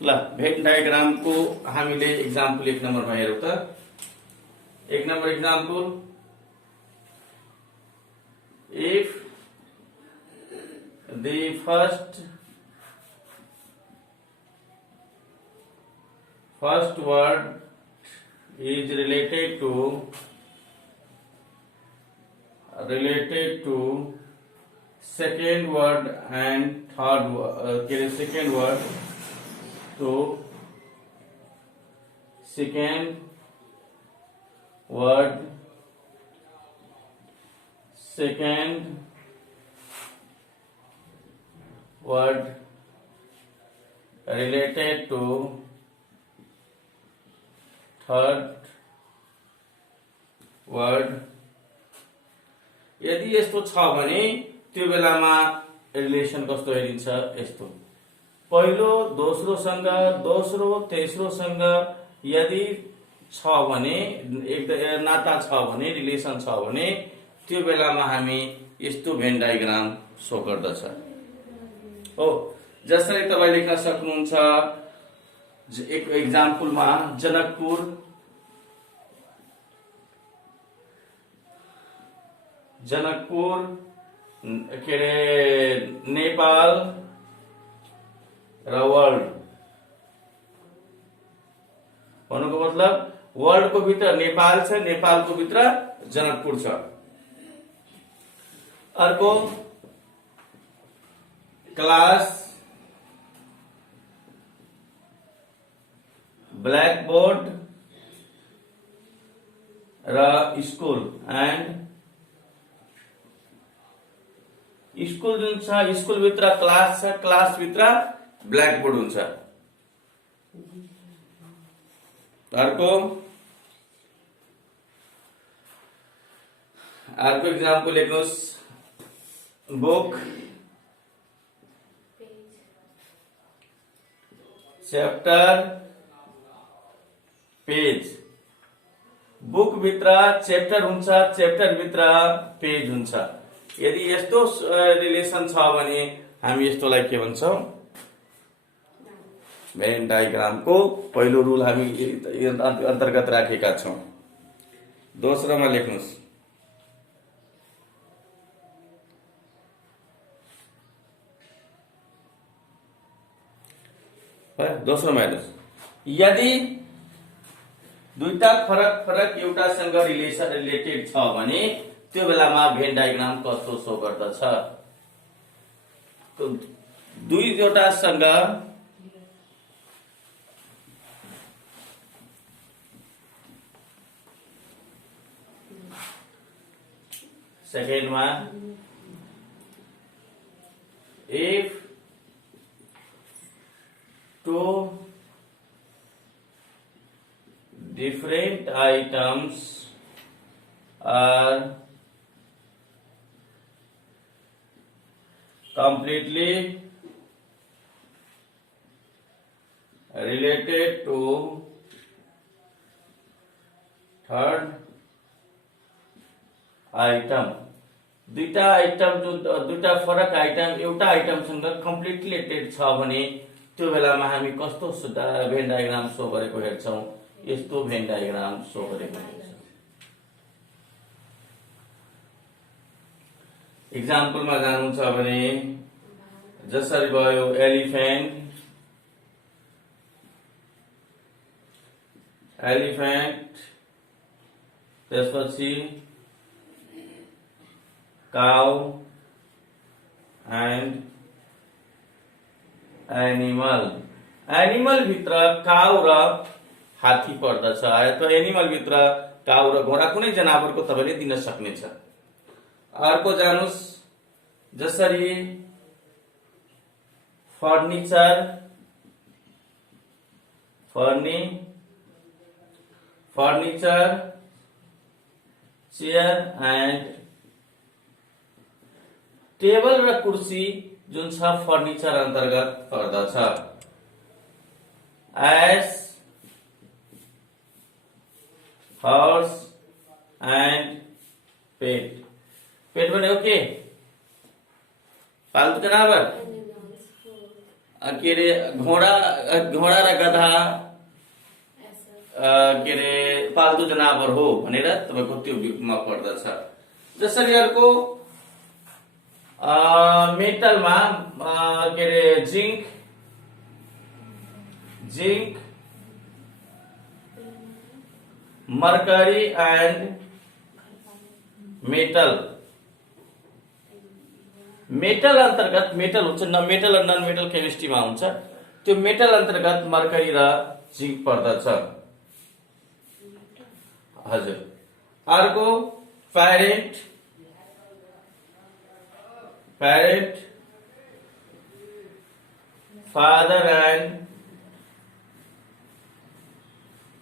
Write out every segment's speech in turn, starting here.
ल van diagram को हामीले एक्जाम्पल 1 नम्बरमा हेरौं त। 1 number example, if the first word is related to second word and third second word to second word related to third word, यदि यस्तो छ भने त्यो बेलामा रिलेसन कस्तो हेरिन्छ, यस्तो पहिलो दोस्रो सँग, दोस्रो तेस्रो सँग यदि छ भने, एक नाता छ भने, रिलेसन छ भने त्यो बेलामा हामी यस्तो भेन डायग्राम शो गर्दछ हो। जसरी तपाईले लेख्न सक्नुहुन्छ, एक एक्जाम्पलमा जनकपुर के अरे नेपाल र वर्ल्ड भन्नुको मतलब वर्ल्ड को भित्र नेपाल छ, नेपाल को भित्र जनकपुर छ। अर्को क्लास, ब्लैक बोर्ड र स्कूल, एंड स्कूल जुन छ, स्कूल भित्र क्लास छ, क्लास भित्र ब्लैक बोर्ड हुन्छ। अर्को एक्जाम्पल लेख्नुहोस्, बुक, चैप्टर, पेज। बुक भित्र चैप्टर हुन्छ, चैप्टर भित्र पेज हुन्छ। यदि यस्तो रिलेसन छ भने हामी यस्तोलाई के भन्छौं, भेन डायग्राम को पहिलो रूल हामी अन्तर्गत राखेका छौं। दोस्रोमा लेख्नुस्, दोस्रोमा हेर्नुस्, यदि दुईटा फरक फरक एउटासँग रिलेटेड छ भने त्यो बेलामा भेन डायग्राम कस्तो शो गर्दछ। दुईवटासँग सेकेन्डमा, if two different items are completely related to third item, दुईटा आइटम जो दुईटा फरक आइटम एउटा आइटमसँग कम्प्लिटली रिलेटेड छ भने त्यो बेलामा हामी कस्तो भेन डायग्राम शो गरेको हेर्छौं, यस्तो भेन डायग्राम शो गरेको हेर्छौं। एक्जाम्पलमा जानुहुन्छ भने जसरी भयो एलिफेन्ट, त्यसपछि काउ एंड एनिमल। एनिमल भित्र काउ र हात्ती पर्दछ, अथवा एनिमल भित्र काउ र घोडा कुनै जनावरको तपाईले दिन सक्नेछ। अर्को जानुस्, जसरी फर्निचर, चेयर एंड टेबल र कुर्सी जुन छ फर्निचर अन्तर्गत पर्दछ। एस, हॉर्स एंड पेट। पेट भने ओके, पाल्तु जनावर। के अरे घोडा घोडा र गधा के अरे पाल्तु जनावर हो भनेर तपाईको त्योमा पर्दछ। जसरी अर्को मेटलमा के अरे जिंक मर्करी एन्ड मेटल अन्तर्गत मेटल हुन्छ, मेटल र नन मेटल केमिस्ट्रीमा हुन्छ। त्यो मेटल अन्तर्गत मर्करी र जिंक पर्दछ। हजुर। अर्को प्यारेन्ट फादर एन्ड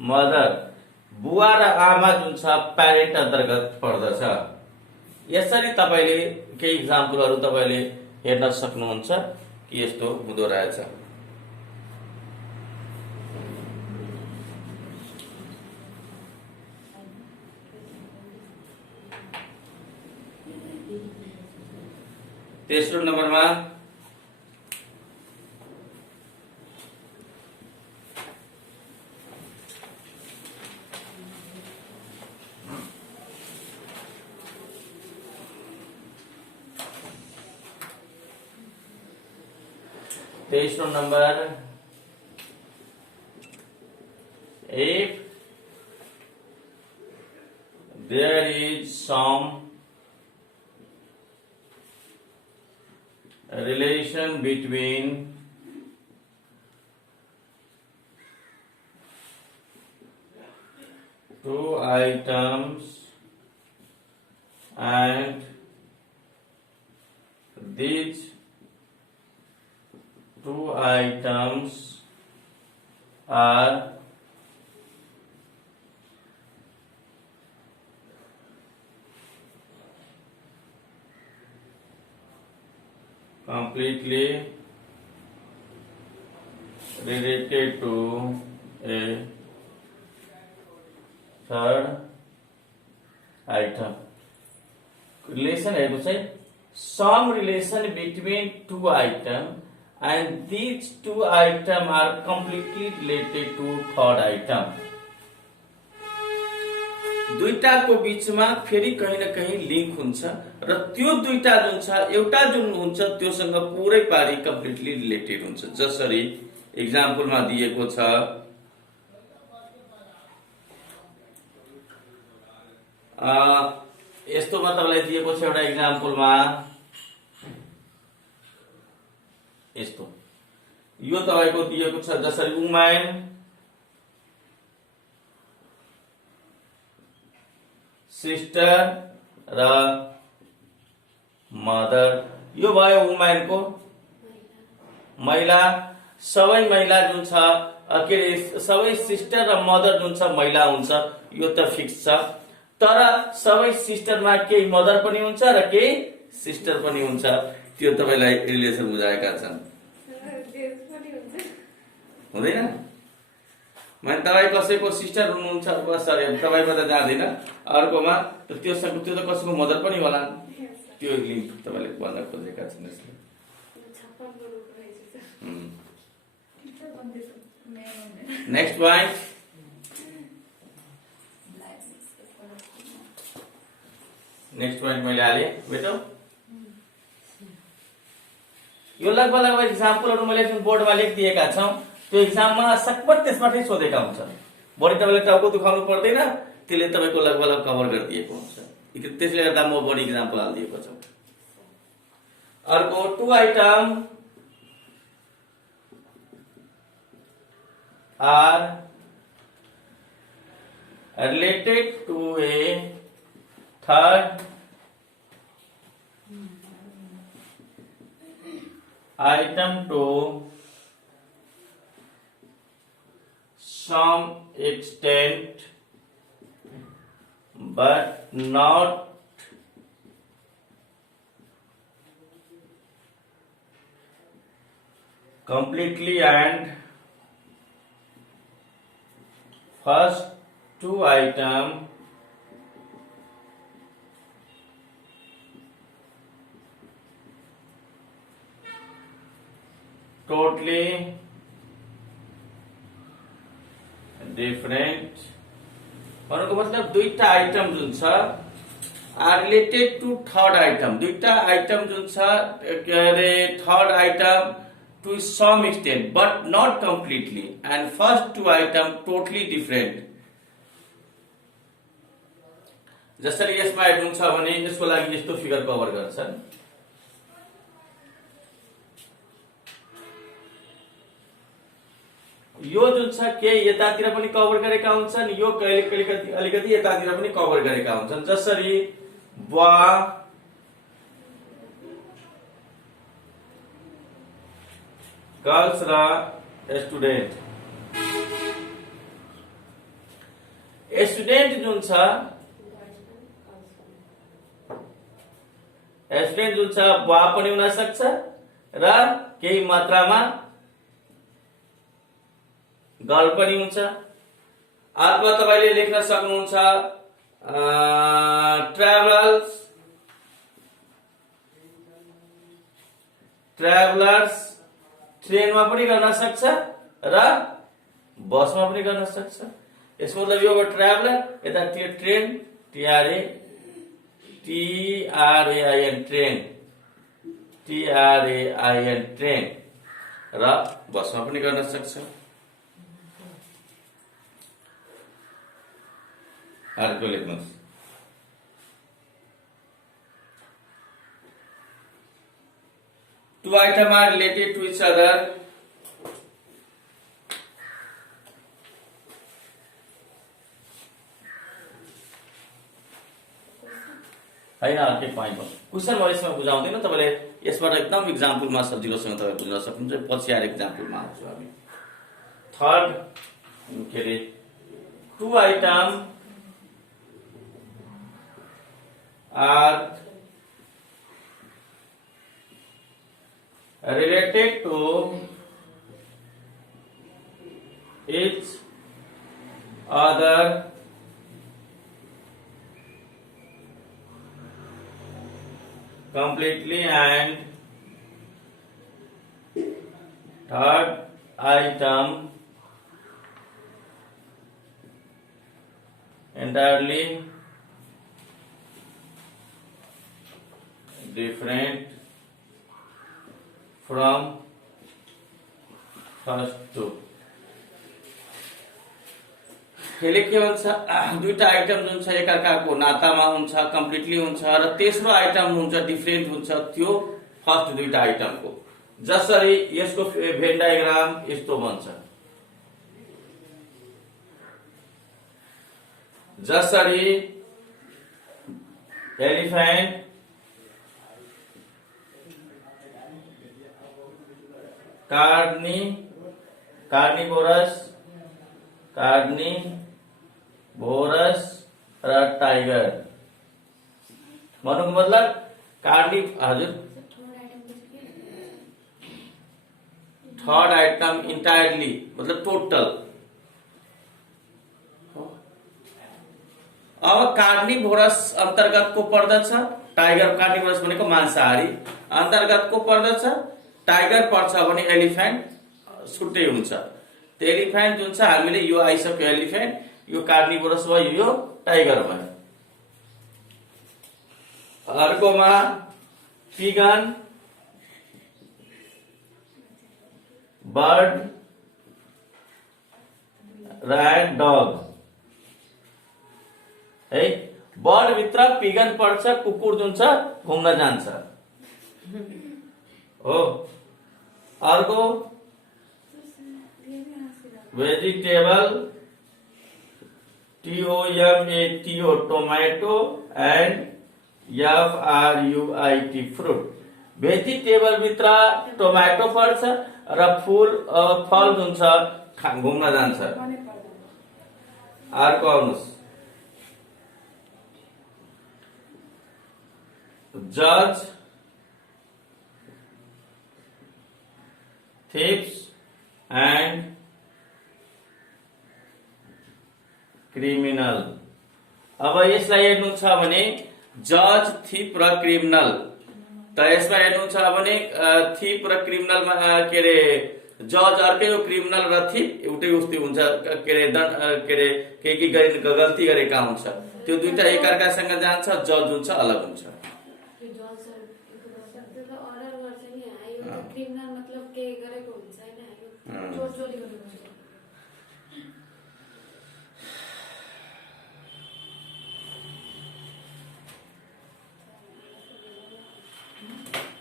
मदर, बुवा र आमा जुन छ प्यारेन्ट अन्तर्गत पर्दछ। यसरी तपाईले केही इक्जाम्पलहरु तपाईले हेर्न सक्नुहुन्छ कि यस्तो हुँदो रहेछ। तेस्रो नम्बरमा if there is some relation between two items and these two items are completely related to a third item. Relation है चाहिँ some relation between two items and these two items are completely related to third item. दुईटाको बीचमा फेरि कहीं न कहीं link हुन्छ र त्यो दुईटा जुन छ एउटा जुन हुन्छ त्योसँग पुरै पारी कम्प्लिटली रिलेटेड हुन्छ। जसरी एक्जाम्पलमा दिएको छ यस्तोमा तपाईलाई दिएको छ एउटा एक्जाम्पलमा यस्तो यो तपाईको दिएको छ जसरी वुमन सिस्टर र मदर, यो भयो वुमनको महिला। सबै महिला जुन छ के सबै सिस्टर र मदर जुन छ महिला हुन्छ यो त फिक्स छ। तर सबै सिस्टरमा केही मदर पनि हुन्छ र केही सिस्टर पनि हुन्छ। त्यो तपाईलाई रिलेसन बुझाएका छन् हुँदैन? मैले तपाईँ कसैको सिस्टर हुनुहुन्छ सरी तपाईँ त जाँदैन अर्कोमा त्यो त कसैको मदर पनि होला। त्यो लिंक तपाईले भन्न खोजेका छन् यसले। नेक्स्ट पोइन्ट मैले हाले बेटो यो लगभग एक्जाम्पलहरु मैले जुन बोर्डमा लेखिदिएका छौं त्यो एक्जाममा सकपट त्यसमाथि सोधेका हुन्छन्। बढी तपाईले टाउको दुखाउनु पर्दैन, त्यसले तपाईको लगभग कभर गरिदिएको हुन्छ। त्यसले गर्दा म बढी एक्जाम्पल हालिदिएको छु। अर्को two item are related to a third item to some extent but not completely, and first two item totally different भन्नुको मतलब दुईटा आइटम जुन छ are related to third item, दुईटा आइटम जुन छ के are third item to some extent but not completely and first two item totally different. जसरी यसमा हेर्नु छ भने यसको लागि यस्तो फिगर कभर गर्छन्। यो जुन छ के यतातिर पनि कभर गरेका हुन्छन्, यो अलिकति यतातिर पनि कभर गरेका हुन्छन्। जसरी बा गर्ल्स र स्टुडेन्ट, स्टुडेन्ट जुन छ बा पनि हुन सक्छ र केही मात्रामा गर्ल पनि हुन्छ। अर्को तपाईले लेख्न सक्नुहुन्छ ट्राभलर्स ट्रेनमा पनि गर्न सक्छ र बसमा पनि गर्न सक्छ। यसको मतलब यो ट्राभलर, यता train T R A T R A I N train, T R A I N train र बसमा पनि गर्न सक्छ। अर्को लेख्नुहोस् two item are related to each other होइन। अर्कै पोइन्ट हो क्वेसन म यसमा बुझाउँदैन, तपाईँले यसबाट एकदम इक्जाम्पलमा सजिलोसँग तपाईँ बुझ्न सक्नुहुन्छ। पछि आएर इक्जाम्पलमा आउँछौँ हामी। थर्ड के are two item are related to each other completely, and third item entirely different from first two। यसले के भन्छ दुईटा आइटम जुन छ एकअर्काको नातामा हुन्छ, कम्प्लिटली हुन्छ र तेस्रो आइटम हुन्छ डिफरेन्ट हुन्छ त्यो फर्स्ट दुईटा आइटमको। जसरी यसको भेन डायग्राम यस्तो बन्छ। जसरी एलिफेन्ट कार्निभोरस र टाइगर भन्नुको मतलब हजुर थर्ड आइटम इन्टायरली मतलब टोटल। अब कार्निभोरस अन्तर्गत को पर्दछ, टाइगर कार्निभोरस भनेको मांसाहारी अन्तर्गत को पर्दछ, टाइगर पर्छ भने एलिफेन्ट छुट्टै हुन्छ। त्यो एलिफेन्ट जुन छ हामीले यो आइसक्यो एलिफेन्ट, यो कार्निभोरस भयो, यो टाइगर भयो। अर्कोमा पिगन, बर्ड, ऱ्याट, डग है। बर्ड भित्र पिगन पर्छ, कुकुर जुन छ घुम्न जान्छ हो। अर्को vegetable, TOMATO tomato and FRUIT fruit. Vegetable भित्र टोमेटो पर्छ र फल जुन छ घुम्न जान्छ। अर्को आउनुहोस् जज, thieves and criminal। अब यसलाई हेर्नु छ भने जज, थिप र क्रिमिनल त यसमा हेर्नुहुन्छ भने थिप र क्रिमिनलमा के अरे जज अर्कै हो, क्रिमिनल र थिप एउटै उस्तै हुन्छ, के अरे के गल्ती गरेका हुन्छ, त्यो दुईटा एकअर्कासँग जान्छ, जज हुन्छ अलग हुन्छ।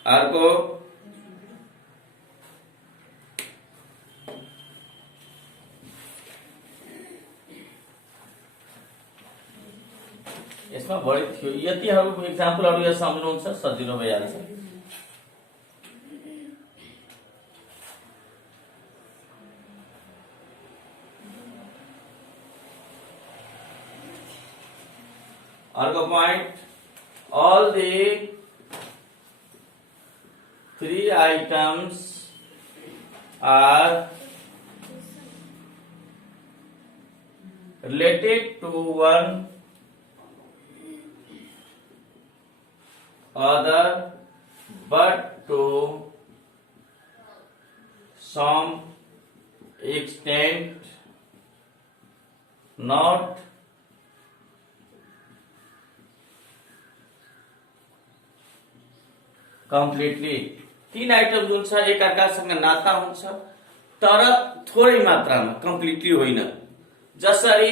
अर्को यसमा बढी थियो, यतिहरूको इक्जाम्पलहरू यहाँ सम्झ्नुहुन्छ सजिलो भइहाल्छ। अर्को point, all the three items are related to one other but to some extent not completely. तीन आइटम जुन छ एकअर्कासँग नाता हुन्छ तर थोरै मात्रामा, कम्प्लिटली होइन। जसरी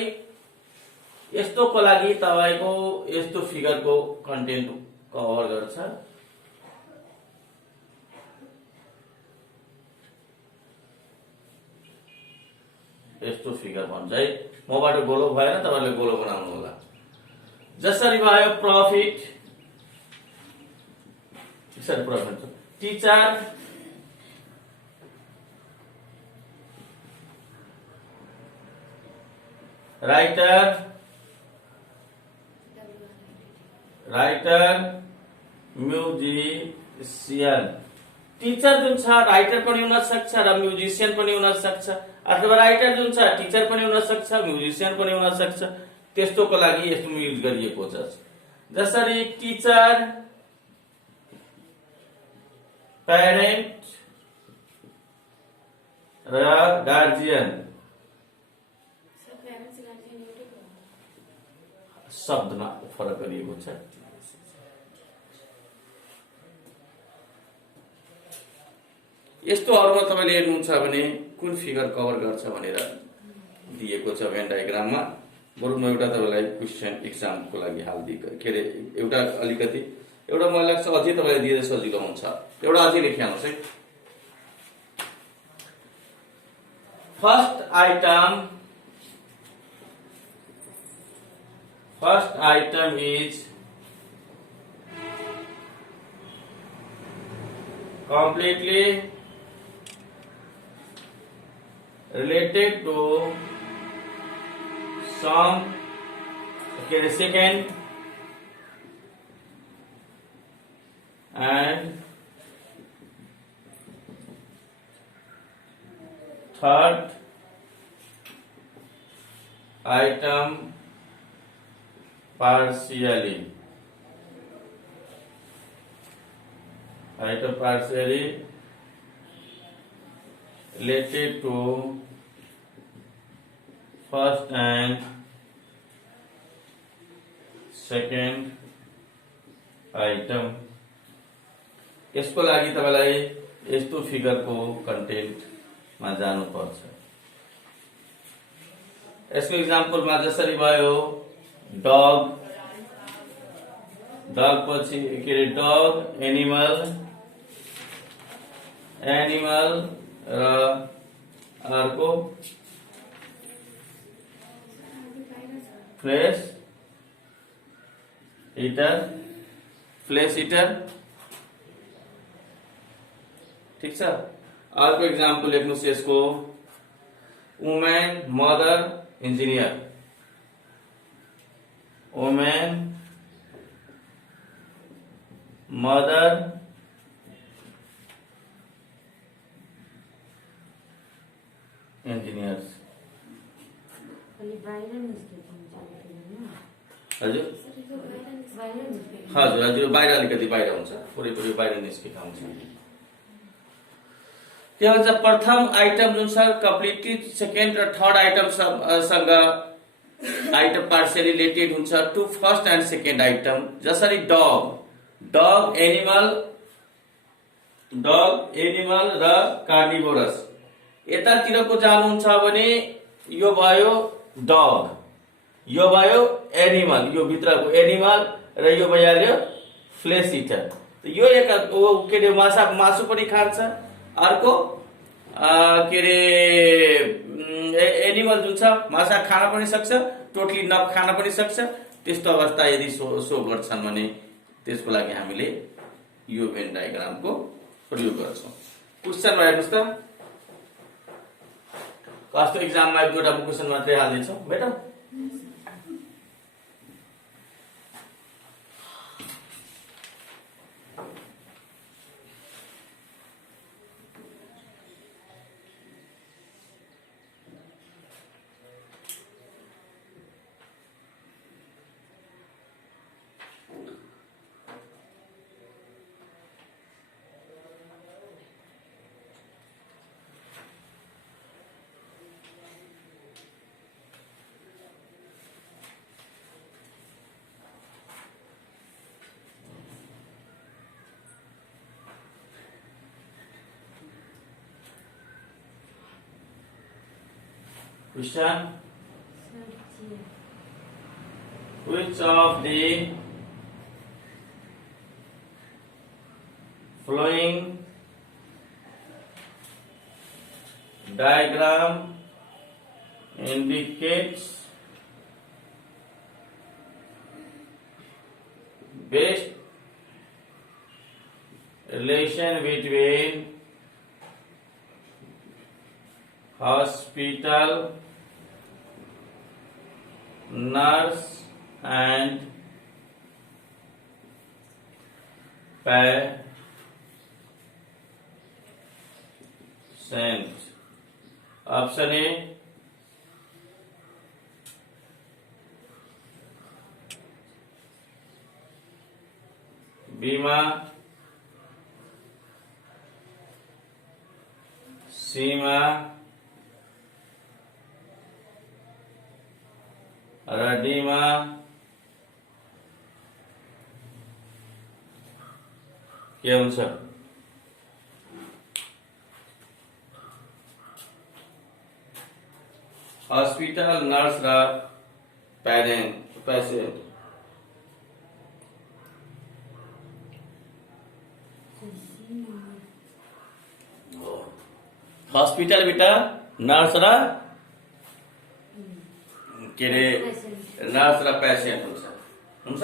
यस्तोको लागि तपाईको यस्तो फिगरको कन्टेन्ट कभर गर्छ, यस्तो फिगर भन्छ है, मबाट गोलो भएन, तपाईले गोलो बनाउनु होला। जसरी भयो profit, teacher, writer, musician. Teacher जुन छ राइटर पनि हुन सक्छ र म्युजिशियन पनि हुन सक्छ, अथवा राइटर जुन छ टीचर पनि हुन सक्छ, म्युजिशियन पनि हुन सक्छ। त्यस्तोको लागि यस्तो युज गरिएको छ। जसरी टीचर, पेरेंट र गार्जियन, शब्दमा फरक गरिएको छ। यस्तोहरुमा तपाईले हेर्नुहुन्छ भने कुन फिगर कभर गर्छ भनेर दिएको छ भेन डायग्राममा। बरु म एउटा तपाईलाई क्वेशन एक्जामको लागि हाल्दिए के रे एउटा अलिकति एउटा मलाई लाग्छ अझै तपाईलाई दिए सजिलो हुन्छ। एउटा अझै लेख्याउनुस् है। First item is completely related to some, okay, second and third item partially related to first and second item। यसको लागि तपाईलाई यस्तो फिगरको कन्टेन्टमा जानुपर्छ। यसको इक्जाम्पलमा जसरी भयो डग, डग पछि के रे डग, एनिमल र अर्को फ्लेश ईटर। ठीक छ। अर्को इक्जाम्पल लेख्नुस् यसको women, mother, engineer. Women, mother, engineers. हजुर हजुर हजुर बाहिर अलिकति बाहिर हुन्छ, पुरै बाहिर निस्केका हुन्छ। के भन्छ प्रथम आइटम जुन छ कम्प्लिटली सेकेन्ड र थर्ड आइटम सँग आइटम पार्शियली रिलेटेड हुन्छ to first and second item. जसरी डग एनिमल र कार्निभोरस। यतातिरको जानुहुन्छ भने यो भयो डग, यो भयो एनिमल, यो भित्रको एनिमल र यो भइहाल्यो फ्लेश इटर। यो एक के अरे मासु पनि खान्छ, अर्को के अरे एनिमल जुन छ माछा खान पनि सक्छ, टोटली नखान पनि सक्छ। त्यस्तो अवस्था यदि सो गर्छन् भने त्यसको लागि हामीले यो भेन डायग्रामको प्रयोग गर्छौं। क्वेशनमा हेर्नुस् त, कस्तो एक्जाममा एक दुईवटा क्वेशन मात्रै हाल्दैछौँ बेटा। Question: which of the following diagram indicates best relation between hospital nurse and patient? Option A, बीमा, सीमा, रडीमा, के हुन्छ? हस्पिटल नर्स र पेशेंट। हस्पिटल बेटा नर्स र के अरे नर्स र पेशेंट हुन्छ।